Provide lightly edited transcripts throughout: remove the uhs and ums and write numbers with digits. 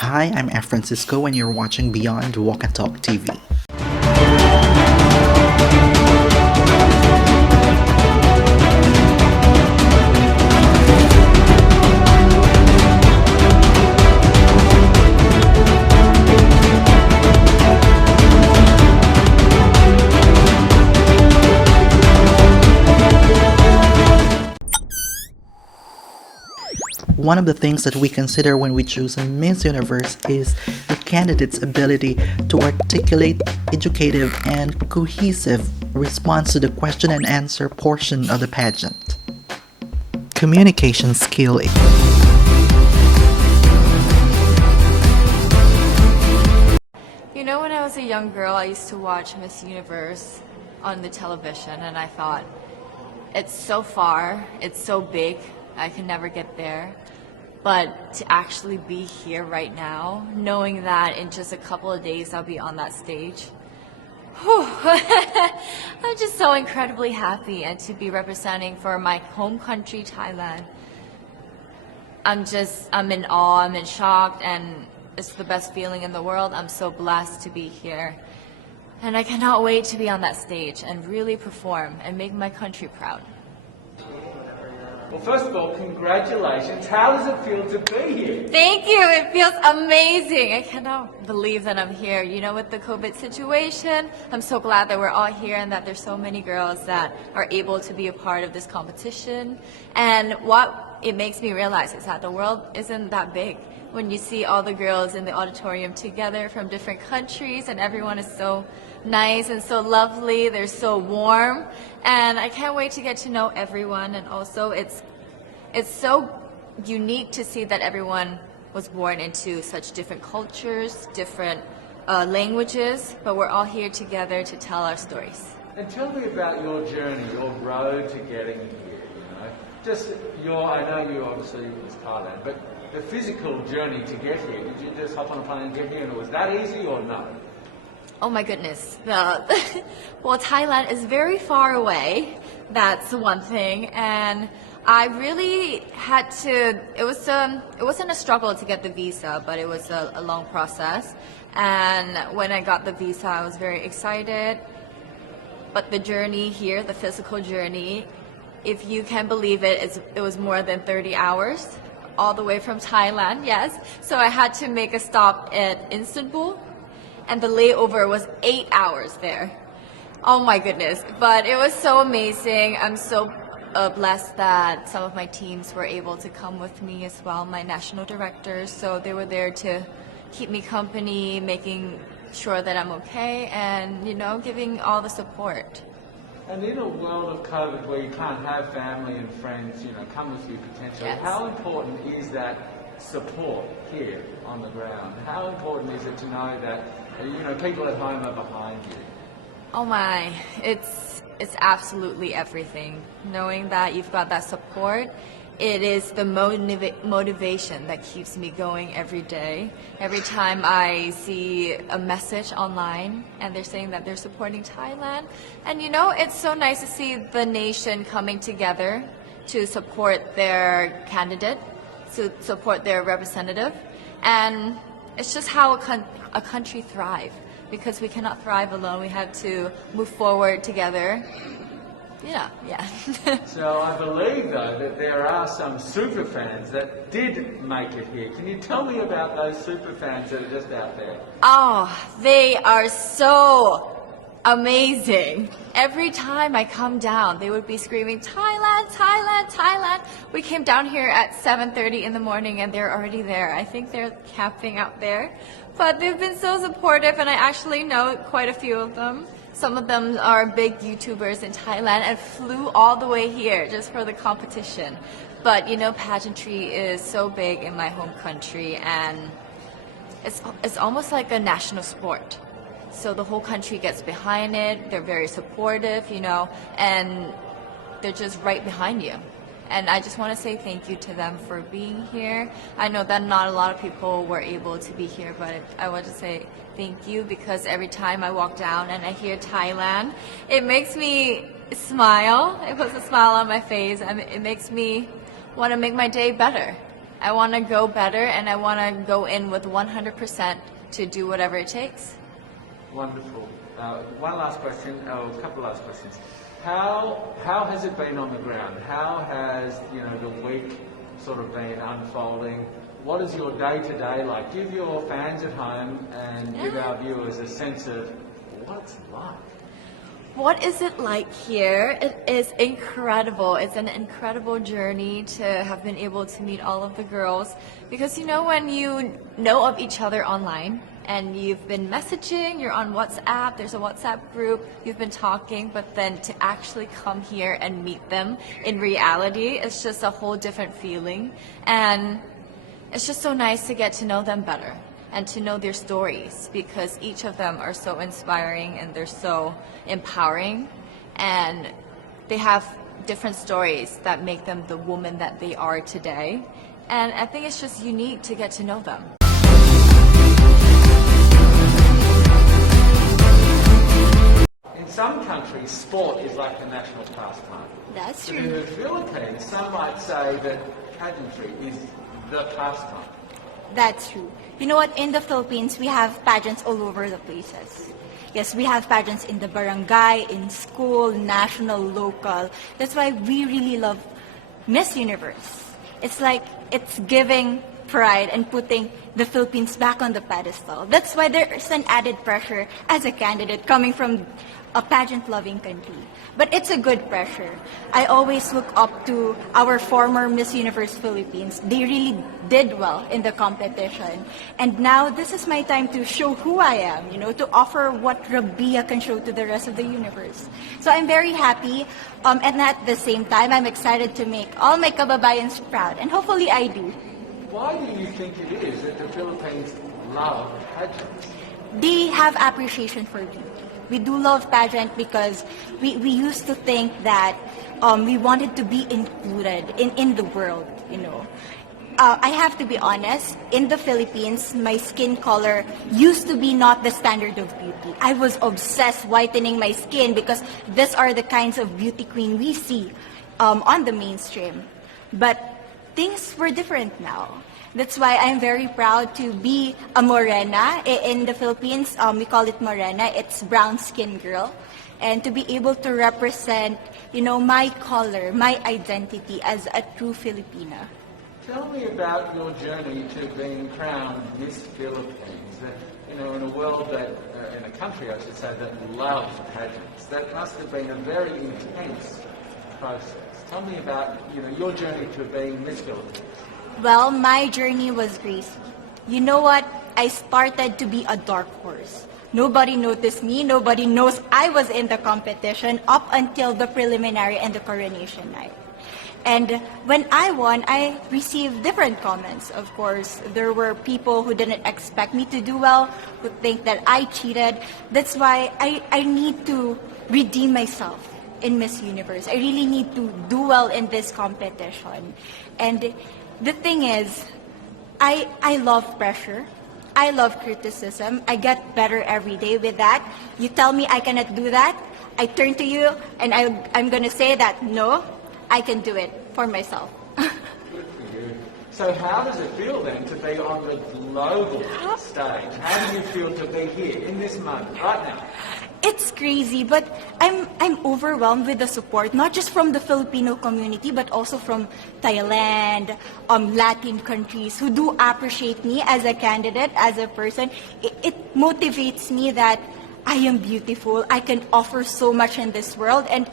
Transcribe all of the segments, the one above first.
Hi, I'm F. Francisco and you're watching Beyond Walk and Talk TV. One of the things that we consider when we choose a Miss Universe is the candidate's ability to articulate educative and cohesive response to the question and answer portion of the pageant. Communication skill. You know, when I was a young girl, I used to watch Miss Universe on the television, and I thought, it's so far, it's so big, I can never get there. But to actually be here right now, knowing that in just a couple of days I'll be on that stage, whew, I'm just so incredibly happy, and to be representing for my home country, Thailand. I'm in awe, I'm in shock, and it's the best feeling in the world. I'm so blessed to be here. And I cannot wait to be on that stage and really perform and make my country proud. Well, first of all, congratulations. How does it feel to be here? Thank you. It feels amazing. I cannot believe that I'm here. You know, with the COVID situation, I'm so glad that we're all here and that there's so many girls that are able to be a part of this competition. And what it makes me realize is that the world isn't that big. When you see all the girls in the auditorium together from different countries, and everyone is so nice and so lovely, they're so warm, and I can't wait to get to know everyone. And also it's so unique to see that everyone was born into such different cultures, different languages, but we're all here together to tell our stories. And tell me about your journey, your road to getting here, you know. Just I know you obviously was Thailand, but the physical journey to get here, did you just hop on a plane and get here, and was that easy or no? Oh my goodness. Well, Thailand is very far away. That's one thing. And I really had to, it wasn't a struggle to get the visa, but it was a long process. And when I got the visa, I was very excited. But the journey here, the physical journey, if you can believe it, it was more than 30 hours, all the way from Thailand, yes. So I had to make a stop at Istanbul, and the layover was 8 hours there. Oh my goodness, but it was so amazing. I'm so blessed that some of my teams were able to come with me as well, my national directors, so they were there to keep me company, making sure that I'm okay, and, you know, giving all the support. And in a world of COVID where you can't have family and friends, you know, come with you potentially, Yes. How important is that support here on the ground? How important is it to know that, you know, people at home are behind you? Oh my, it's absolutely everything. Knowing that you've got that support, it is the motivation that keeps me going every day. Every time I see a message online and they're saying that they're supporting Thailand, and you know, it's so nice to see the nation coming together to support their candidate, to support their representative, and it's just how a country thrives. Because we cannot thrive alone, we have to move forward together. Yeah. So I believe, though, that there are some super fans that did make it here. Can you tell me about those super fans that are just out there? Oh, they are so amazing. Every time I come down, they would be screaming, Thailand, Thailand, Thailand. We came down here at 7:30 in the morning and they're already there. I think they're camping out there. But they've been so supportive, and I actually know quite a few of them. Some of them are big YouTubers in Thailand and flew all the way here just for the competition. But you know, pageantry is so big in my home country, and it's almost like a national sport. So the whole country gets behind it. They're very supportive, you know, and they're just right behind you. And I just want to say thank you to them for being here. I know that not a lot of people were able to be here, but I want to say thank you, because every time I walk down and I hear Thailand, it makes me smile. It puts a smile on my face, and it makes me want to make my day better. I want to go better, and I want to go in with 100% to do whatever it takes. Wonderful. One last question, a couple of last questions. How has it been on the ground? How has the week sort of been unfolding? What is your day-to-day like? Give your fans at home and give our viewers a sense of what it's like. What is it like here? It is incredible. It's an incredible journey to have been able to meet all of the girls, because when you know of each other online and you've been messaging, you're on WhatsApp, there's a WhatsApp group, you've been talking, but then to actually come here and meet them in reality, it's just a whole different feeling. And it's just so nice to get to know them better and to know their stories, because each of them are so inspiring and they're so empowering, and they have different stories that make them the woman that they are today. And I think it's just unique to get to know them. In some countries, sport is like the national pastime. That's But in the Philippines, some might say that pageantry is the pastime. That's true. You know what? In the Philippines, we have pageants all over the places. Yes, we have pageants in the barangay, in school, national, local. That's why we really love Miss Universe. It's like it's giving pride and putting the Philippines back on the pedestal. That's why there's an added pressure as a candidate coming from a pageant-loving country. But it's a good pressure. I always look up to our former Miss Universe Philippines. They really did well in the competition. And now this is my time to show who I am, to offer what Rabia can show to the rest of the universe. So I'm very happy. And at the same time, I'm excited to make all my kababayans proud. And hopefully I do. Why do you think it is that the Philippines love pageants? They have appreciation for beauty. We do love pageant because we used to think that we wanted to be included in the world, I have to be honest, in the Philippines, my skin color used to be not the standard of beauty. I was obsessed whitening my skin because these are the kinds of beauty queen we see on the mainstream. But things were different now. That's why I'm very proud to be a morena. In the Philippines, we call it morena. It's brown skin girl. And to be able to represent, my color, my identity as a true Filipina. Tell me about your journey to being crowned Miss Philippines. In a world that, in a country, I should say, that loves pageants. That must have been a very intense process. Tell me about, your journey to being Miss Philippines. Well, my journey was crazy. You know what? I started to be a dark horse. Nobody noticed me. Nobody knows I was in the competition up until the preliminary and the coronation night. And when I won, I received different comments. Of course, there were people who didn't expect me to do well, who think that I cheated. That's why I need to redeem myself in Miss Universe. I really need to do well in this competition. And the thing is, I love pressure. I love criticism. I get better every day with that. You tell me I cannot do that, I turn to you and I'm going to say that, no, I can do it for myself. Good for you. So how does it feel then to be on the global stage? How do you feel to be here in this moment, right now? It's crazy, but I'm overwhelmed with the support, not just from the Filipino community, but also from Thailand, Latin countries who do appreciate me as a candidate, as a person. It motivates me that I am beautiful, I can offer so much in this world, and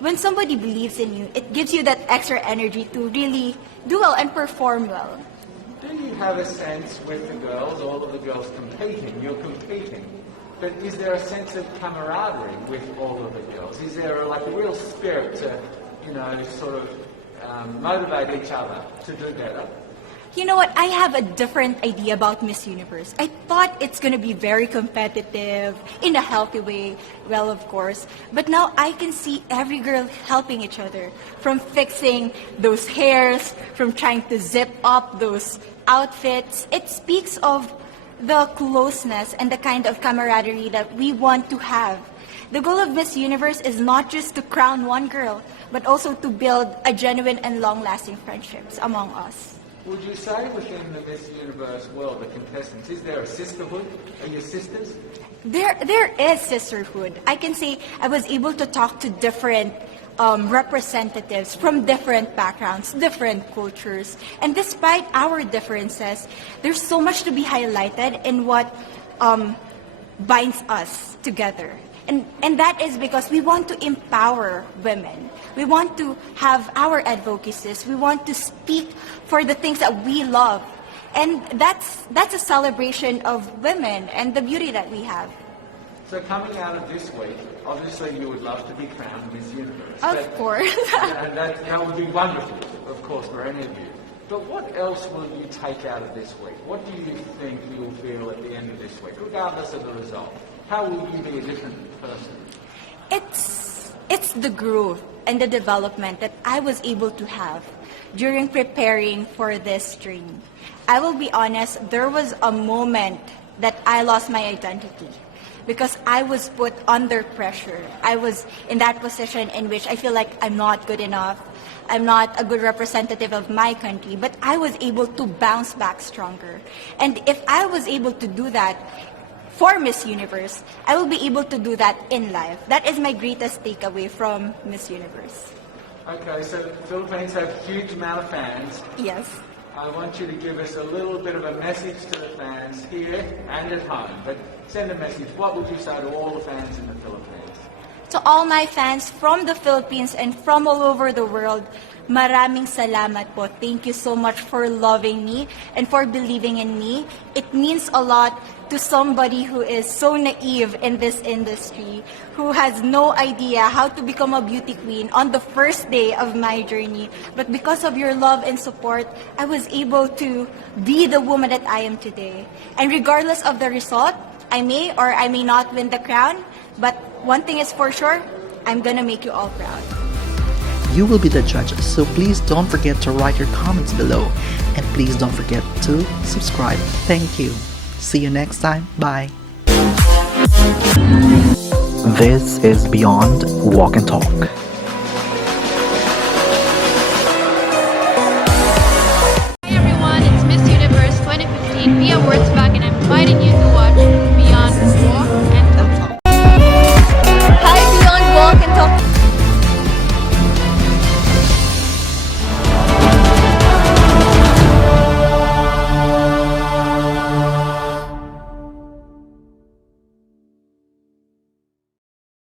when somebody believes in you, it gives you that extra energy to really do well and perform well. Do you have a sense with the girls, all of the girls competing, you're competing, but is there a sense of camaraderie with all of the girls? Is there a real spirit to, sort of motivate each other to do better? You know what? I have a different idea about Miss Universe. I thought it's going to be very competitive, in a healthy way, well, of course. But now I can see every girl helping each other, from fixing those hairs, from trying to zip up those outfits. It speaks of the closeness and the kind of camaraderie that we want to have. The goal of Miss Universe is not just to crown one girl, but also to build a genuine and long-lasting friendships among us. Would you say within the Miss Universe world, the contestants, is there a sisterhood? Are you sisters? There is sisterhood. I can say I was able to talk to different representatives from different backgrounds, different cultures. And despite our differences, there's so much to be highlighted in what binds us together. And that is because we want to empower women. We want to have our advocacies. We want to speak for the things that we love. And that's a celebration of women and the beauty that we have. So coming out of this week, obviously you would love to be crowned Miss Universe. Of course. And that would be wonderful, of course, for any of you. But what else will you take out of this week? What do you think you'll feel at the end of this week, regardless of the result? How will you be a different person? It's the growth and the development that I was able to have during preparing for this dream. I will be honest, there was a moment that I lost my identity because I was put under pressure. I was in that position in which I feel like I'm not good enough. I'm not a good representative of my country, but I was able to bounce back stronger. And if I was able to do that for Miss Universe, I will be able to do that in life. That is my greatest takeaway from Miss Universe. Okay, so the Philippines have a huge amount of fans. Yes. I want you to give us a little bit of a message to the fans here and at home. But send a message. What would you say to all the fans in the Philippines? To all my fans from the Philippines and from all over the world, maraming salamat po. Thank you so much for loving me and for believing in me. It means a lot to somebody who is so naive in this industry, who has no idea how to become a beauty queen on the first day of my journey. But because of your love and support, I was able to be the woman that I am today. And regardless of the result, I may or I may not win the crown, but one thing is for sure, I'm gonna make you all proud. You will be the judges, so please don't forget to write your comments below. And please don't forget to subscribe. Thank you. See you next time. Bye. This is Beyond Walk and Talk.